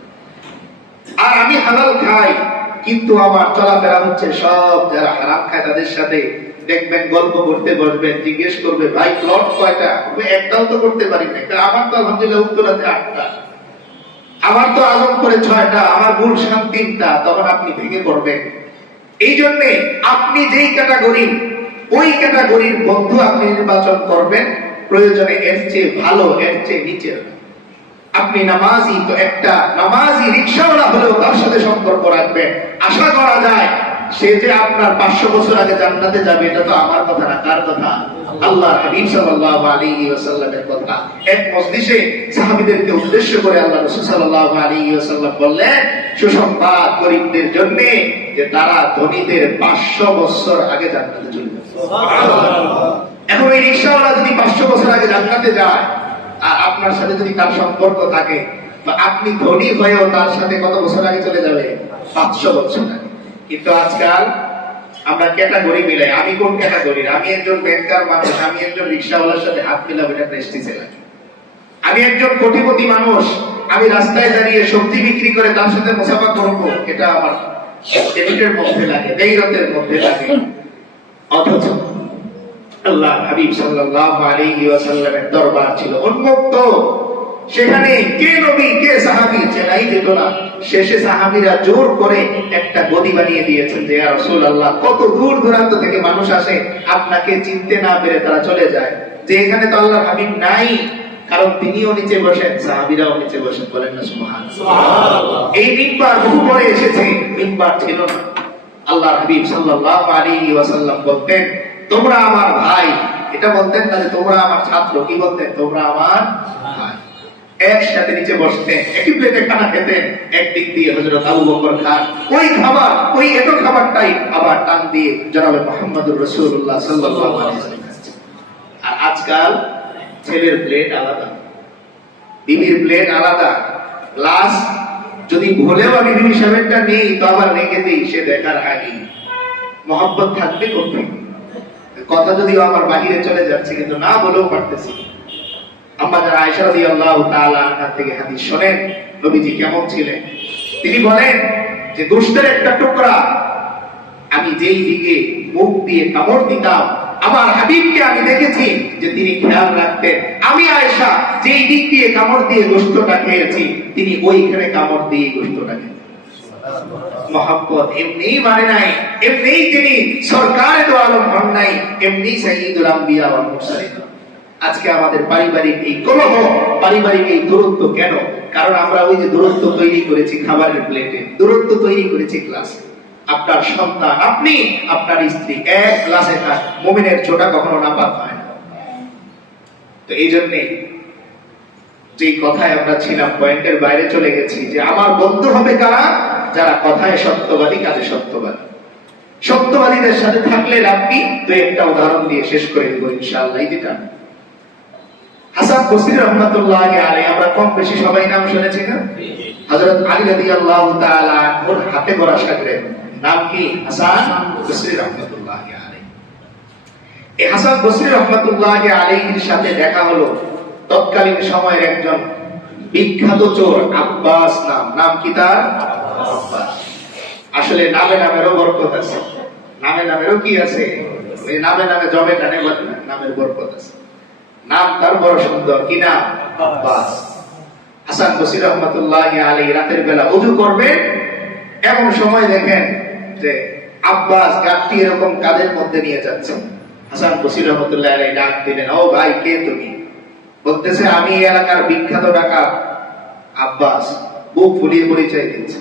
আর আমি হালাল খাই কিন্তু আমার চলাফেরা হচ্ছে সব যারা হারাম খায় তাদের সাথে। দেখবেন গল্প করতে বসবেন, জিজ্ঞেস করবে ভাই প্লট কয়টা, একটাও তো করতে পারি না, আমার তো আলহামদুলিল্লাহ উত্তরাতে 8টা, আমার তো আজম করে 6টা, আমার গুলশান 3টা। তখন আপনি ভেঙে পড়বেন। এই জন্যে আপনি যেই ক্যাটাগরি, ওই ক্যাটাগরির বন্ধু আপনি নির্বাচন করবেন। প্রয়োজনে এর চেয়ে ভালো, এর চেয়ে নিচের। আপনি নামাজি তো একটা নামাজি রিকশাওয়ালা হলেও তার সাথে সম্পর্ক রাখবেন। আশা করা যায় সে যে আপনার 500 বছর আগে জান্নাতে যাবে, এটা তো আমার কথা না, কার কথা? আল্লাহর হাবিব সাল্লাল্লাহু আলাইহি ওয়াসাল্লামের কথা। এক মজলিসে সাহাবীদেরকে উদ্দেশ্য করে আল্লাহ রাসূল সাল্লাল্লাহু আলাইহি ওয়াসাল্লাম বললেন, সুসংবাদ গরীবদের জন্য যে তারা ধনীদের 500 বছর আগে জান্নাতে চলে যাবে। সুবহানাল্লাহ। এখন এই রিকশাওয়ালা যদি 500 বছর আগে জান্নাতে যায় আর আপনার সাথে যদি তার সম্পর্ক থাকে, বা আপনি ধনী হয়েও তার সাথে কত বছর আগে চলে যাবে? 500 বছর আগে। কিন্তু আজকাল আমরা ক্যাটাগরি মিলাই। আমি কোন ক্যাটাগরির? আমি একজন ব্যাংকার মানুষ, আমি একজন রিকশাওয়ালার সাথে হাত মিলাবো, এটা প্রেস্টিজে লাগে। আমি একজন কোটিপতি মানুষ, আমি রাস্তায় দাঁড়িয়ে সবজি বিক্রি করে তার সাথে মুসাফা করবো, এটা আমার এর মধ্যে লাগে, গায়রতের মধ্যে লাগে। অথচ আল্লাহ হাবিব সাল্লাল্লাহু আলাইহি ওয়াসাল্লামের দরবার ছিল উন্মুক্ত। সেখানে কে নবী কে সাহাবী চেনাই যেত না। শেষে সাহাবীরা জোর করে একটা গদি বানিয়ে দিয়েছেন যে ইয়া রাসূলুল্লাহ, কত দূর দূরান্ত থেকে মানুষ আসে, আপনাকে চিনতে না পেরে তারা চলে যায়, যে এখানে তো আল্লাহর হাবিব নাই। কারণ তিনিও নিচে বসেন, সাহাবীরাও নিচে বসেন। বলেন না সুবহানাল্লাহ। এই মিম্বার বহু পরে এসেছে, মিম্বার ছিল না। আল্লাহর হাবিব সাল্লাল্লাহু আলাইহি ওয়াসাল্লাম বলতেন তোমরা আমার ভাই, এটা বলতেন না যে তোমরা আমার ছাত্র, কি বলতেন? তোমরা আমার ভাই। একসাথে নিচে বসতেন, একই প্লেটে খানা খেতেন। একদিক দিয়ে হযরত আবু বকর খান ওই খাবার, ওই এত খাবারটাই আবার টান দিয়ে জনাবে মুহাম্মদুর রাসূলুল্লাহ সাল্লাল্লাহু আলাইহি ওয়াসাল্লাম খাচ্ছেন। আর আজকাল ছেলের প্লেট আলাদা, বিবির প্লেট আলাদা, গ্লাস যদি ভুলেও আমি বিবি সাহেবটা নেই তো আবার রেখে দিই, সে দেখার আগে মহব্বত থাকবে কোথায়? কথা যদিও আমার বাহিরে চলে যাচ্ছে কিন্তু না বলেও পারতেছি। আম্মা জান আয়েশা রাদিয়াল্লাহু তাআলা আনহা থেকে হাদিস শুনেন নবীজি কেমন ছিলেন। তিনি বলেন যে গোশতের একটা টুকরা আমি যেই দিকে মুখ দিয়ে কামড় দিতাম, আমার হাবিবকে আমি দেখেছি যে তিনি খেয়াল রাখতেন আমি আয়েশা যেই দিক দিয়ে কামড় দিয়ে গোশতটা খেয়েছি তিনি ওইখানে কামড় দিয়ে গোশতটা খেতেন। মহব্বত এমনি মানে নাই, এমনি তিনি সরকারে দো আলম হন নাই, এমনি সাইয়্যিদুল আম্বিয়া ওয়াল মুরসালিন। আজকে আমাদের পারিবারিক এই কলহ, পারিবারিক এই দূরত্ব কেন? কারণ আমরা ওই যে দূরত্ব তৈরি করেছি খাবারের প্লেটে, দূরত্ব তৈরি করেছি ক্লাসে। আপনার সন্তান, আপনি, আপনার স্ত্রী এক ক্লাসে থাক, মুমিনের ছোটা কখনো নাপাক হয় না। তো এই জন্যে যে কথায় আমরা ছিলাম পয়েন্টের বাইরে চলে গেছি যে আমার বন্ধু হবে কারা? যারা কথায় সত্যবাদী, কাজে সত্যবাদী। সত্যবাদীদের সাথে থাকলে লাভ কি? তো একটা উদাহরণ দিয়ে শেষ করে দেব ইনশাআল্লাহ। যেটা হাসান বসরি রাহমাতুল্লাহি আলাইহি, আমরা কম বেশি সবাই নাম শুনেছি না? হযরত আলী রাদিয়াল্লাহু তাআলা ওর হাতে গড়া শাগরেদ, নাম কি? হাসান বসরি রাহমাতুল্লাহি আলাইহি। এই হাসান বসরি রাহমাতুল্লাহি আলাইহির সাথে দেখা হলো তৎকালীন সময়ের একজন বিখ্যাত চোর আব্বাস নাম। নাম কি তার? আব্বাস। আসলে নামে নামেরও বরকত আছে, নামে নামেরও কি আছে? ওই নামে নামে জবে টানে বলে না, নামের বরকত আছে। নাম তার বড় সুন্দর, কি নাম? আব্বাস। হাসান বসরি রাহমাতুল্লাহি আলাইহি রাতের বেলা ওযু করবেন, এমন সময় দেখেন যে আব্বাস গাছটি এরকম কাঁধের মধ্যে নিয়ে যাচ্ছে। হাসান বসরি রাহমাতুল্লাহি আলাইহি ডাক দিলেন, ও ভাই কে তুমি? বলতেছে আমি এই এলাকার বিখ্যাত ডাকাত আব্বাস। বুক ফুলিয়ে পরিচয় দিচ্ছে।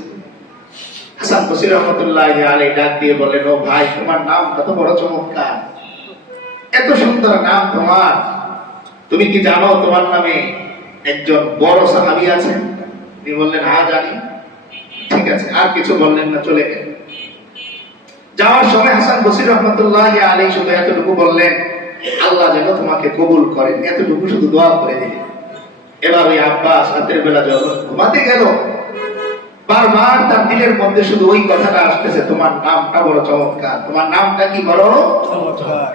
হাসান বসরি রহমতুল্লাহি আলাইহি ডাক দিয়ে বললেন, ও ভাই, তোমার নামটা তো বড় চমৎকার, এত সুন্দর নাম তোমার, তুমি কি জানো তোমার নামে একজন বড় সাহাবী আছেন? তিনি বললেন, হ্যাঁ জানি। ঠিক আছে, আর কিছু বললেন না, চলে গেলেন। যাওয়ার সময় হাসান বসরি রহমতুল্লাহি আলাইহি শুধু এতটুকু বললেন, আল্লাহ যেন তোমাকে কবুল করেন, এতটুকু শুধু দোয়া করে দিলেন। এবার ওই আব্বাস রাতের বেলা যখন ঘুমাতে গেল, বারবার তার দিলের মধ্যে শুধু ওই কথাটা আসতেছে, তোমার নামটা বড় চমৎকার, তোমার নামটা কি বড় চমৎকার।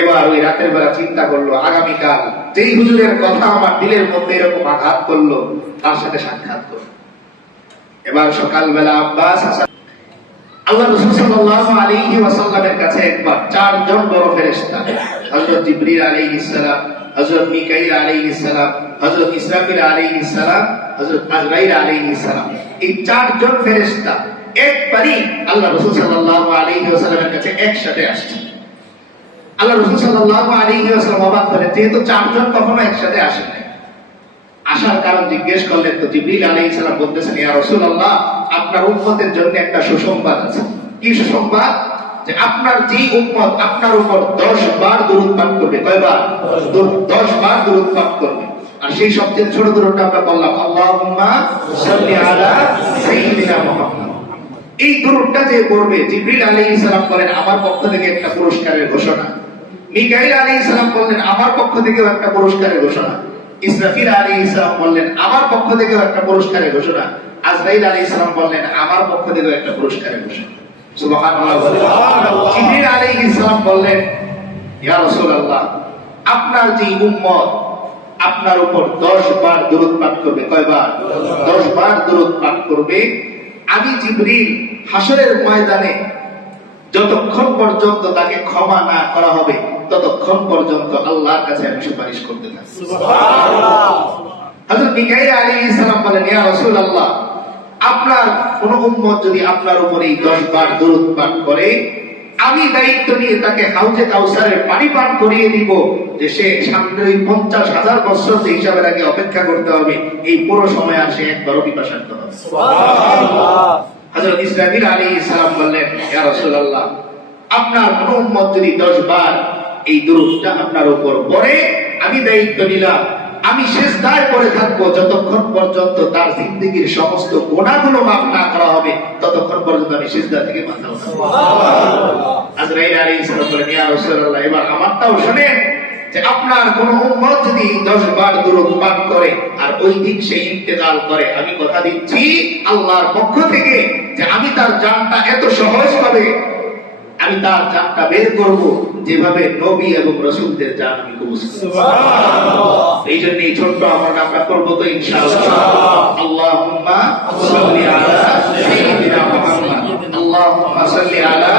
এবার ওই রাতের বেলা চিন্তা করলো, আগামীকাল যেই হুজুরের কথা আমার দিলের মধ্যে এরকম আঘাত করলো, তার সাথে সাক্ষাৎ করলো। এবার সকালবেলা আব্বাস হাসান আল্লাহ রাসূল সাল্লাল্লাহু আলাইহি ওয়াসাল্লামের কাছে একবার চারজন বড় ফেরেশতা, হযরত জিবরিল আলাইহিস সালাম, হযরত মিকাইল আলাইহিস সালাম, হযরত ইসরাফিল আলাইহিস সালাম, হযরত আজরাইল আলাইহিস সালাম, এই চারজন ফেরেশতা একবারই আল্লাহ রাসূল সাল্লাল্লাহু আলাইহি ওয়াসাল্লামের কাছে একসাথে আসছে। আল্লাহ রাসূল সাল্লাল্লাহু আলাইহি ওয়াসাল্লাম অবাক হলেন, যেহেতু চারজন কখনো একসাথে আসেন নাই। আসার কারণ জিজ্ঞেস করলেন, তো জিবরিল আলাইহিস সালাম বলতেছেন, ইয়া রাসূলুল্লাহ, আপনার উম্মতের জন্য একটা সুসংবাদ আছে। কি সুসংবাদ? যে আপনার যে উম্মত আপনার উপর 10 বার দরুদ পাঠ করবে। কয়বার? 10 বার দরুদ পাঠ করবে। আর সেই সবচেয়ে ছোট দরুদটা আমরা বললাম, আল্লাহুম্মা সাল্লি আলা সাইয়্যিদিনা মুহাম্মদ। এই দরুদটা যে পড়বে, জিবরিল আলাইহিস সালাম বলেন, আমার পক্ষ থেকে একটা পুরস্কারের ঘোষণা। মিকাইল আলাইহিস সালাম বললেন, আমার পক্ষ থেকেও একটা পুরস্কারের ঘোষণা। ইসরাফিল আলাইহিস সালাম বললেন, আমার পক্ষ থেকেও একটা পুরস্কারের ঘোষণা। আজরাইল আলাইহিস সালাম বললেন, আমার পক্ষ থেকেও একটা পুরস্কারের ঘোষণা। সুবহানাল্লাহ। জিবরিল আলাইহিস সালাম বললেন, ইয়া রাসূলুল্লাহ, আপনার যে উম্মত আপনার উপর 10 বার দরুদ পাঠ করবে। কয়বার? 10 বার দরুদ পাঠ করবে। আমি জিবরিল হাসরের ময়দানে যতক্ষণ পর্যন্ত তাকে ক্ষমা না করা হবে, ততক্ষণ পর্যন্ত আল্লাহর কাছে আমি সুপারিশ করতে থাকি। সুবহানাল্লাহ। হযরত মিকাইল আলাইহিস সালাম বলেন, ইয়া রাসূলুল্লাহ, আপনার কোন উম্মত যদি আপনার উপর এই 10 বার দরুদ পাঠ করে, আমি দায়িত্ব নিয়ে তাকে হাউজে কাউসারের পানি পান করিয়ে দিব, যে সে সামনে ওই 50,000 বছর যে হিসাবের আগে অপেক্ষা করতে হবে, এই পুরো সময় আর সে একবারও পিপাসার্ত হবে। সুবহানাল্লাহ। হযরত ইসরাফিল আলাইহিস সালাম বললেন, ইয়া রাসূলুল্লাহ, আপনার কোন উম্মত যদি 10 বার এই দরুদটা আপনার উপর পড়ে, আমি দায়িত্ব নিলাম, আমি সিজদায় পড়ে থাকবো যতক্ষণ পর্যন্ত তার জিন্দেগীর সমস্ত গুনাহগুলো মাফ না করা হবে, ততক্ষণ পর্যন্ত আমি সিজদা থেকে মাথা উঠাবো। সুবহানাল্লাহ। আজরাইল আলাইহিস সালাম বলেন, ইয়া রাসূলুল্লাহ, এবার আমারটাও শুনেন, যে আপনার কোন উম্মত যদি 10 বার দরুদ পাঠ করে আর ওই দিন সে ইন্তেকাল করে, আমি কথা দিচ্ছি আল্লাহর পক্ষ থেকে যে আমি তার জানটা এত সহজ ভাবে আমি তার জানটা বের করব, যেভাবে নবী এবং রাসূলদের জান আমি কবুল করব। সুবহানাল্লাহ। এই জন্য এই ছোট্ট আমলটা আমরা করব তো ইনশাআল্লাহ। আল্লাহুম্মা সাল্লি আলা সাইয়্যিদিনা মুহাম্মদ, আল্লাহুম্মা সাল্লি আলা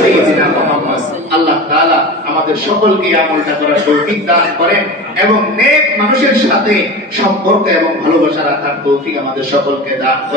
সাইয়্যিদিনা মুহাম্মদ। আল্লাহ তাআলা আমাদের সকলকে এই আমলটা করার তৌফিক দান করেন এবং নেক মানুষের সাথে সম্পর্ক এবং ভালোবাসা রাখার তৌফিক আমাদের সকলকে দান করেন।